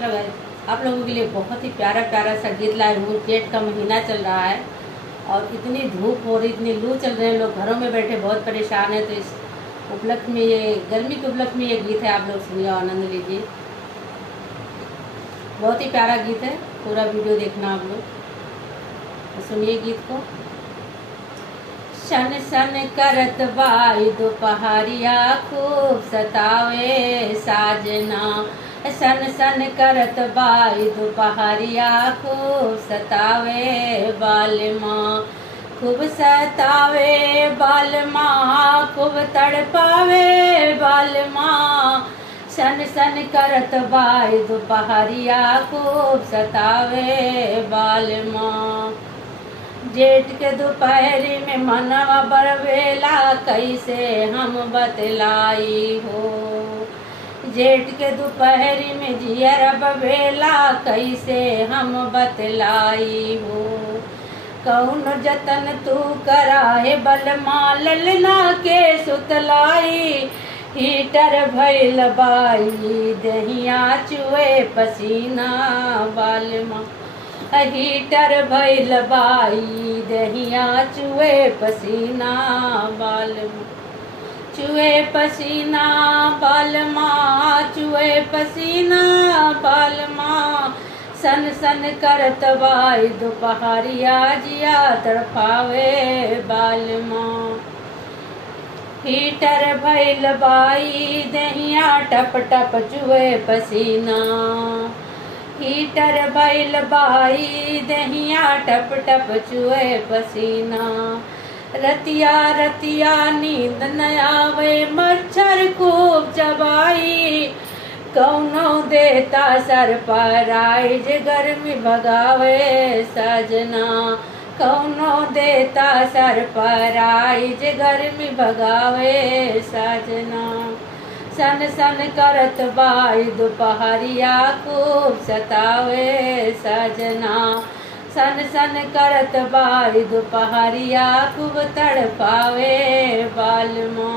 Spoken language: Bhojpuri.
हेलो गाइस, आप लोगों के लिए बहुत ही प्यारा प्यारा सा गीत लाई हूँ। जेठ का महीना चल रहा है और इतनी धूप हो रही, इतनी लू चल रहे हैं, लोग घरों में बैठे बहुत परेशान है। तो इस उपलक्ष्य में, ये गर्मी के उपलक्ष्य में ये गीत है, आप लोग सुनिए, आनंद लीजिए। बहुत ही प्यारा गीत है, पूरा वीडियो देखना आप लोग, तो सुनिए गीत को। शन शन करत बाई दोपहरिया खूब सतावे साजना, सन सन करत बाई दोपहरिया खूब सतावे बालमा, खूब सतावे बालमा, खूब तड़पावे बालमा, सन सन करत बाई दोपहरिया खूब सतावे बालमा। जेठ के दोपहरी में मनवा बरवेला, कैसे हम बतलाई हो। जेठ के दोपहरी में जियर बवेला, कैसे हम बतलाई हो। कौन जतन तू कराए बलमा, ललना के सुतलाई, हीटर भइल बाई दहिया चुए पसीना बालमा, हीटर भइल बाई दहिया चुए पसीना बालमा, चुए पसीना बालमा, चुए पसीना बालमा, सन सन करत बाई दोपहरिया जिया तड़पावे बालमा। हीटर भइल बाई दहिया टप टप चुए पसीना, हीटर भइल बाई दहिया टप टप चुए पसीना। रतिया रतिया नींद न आवे, मच्छर खूब चबाई, कौनो देता सर पर आई, जे गर्मी भगावे सजना, कौनो देता सर पर आई, जे गर्मी भगावे सजना। सन सन करत बाई दोपहरिया खूब सतावे सजना, सन सन करत बाई दोपहरिया खूब तड़पावे बालमा।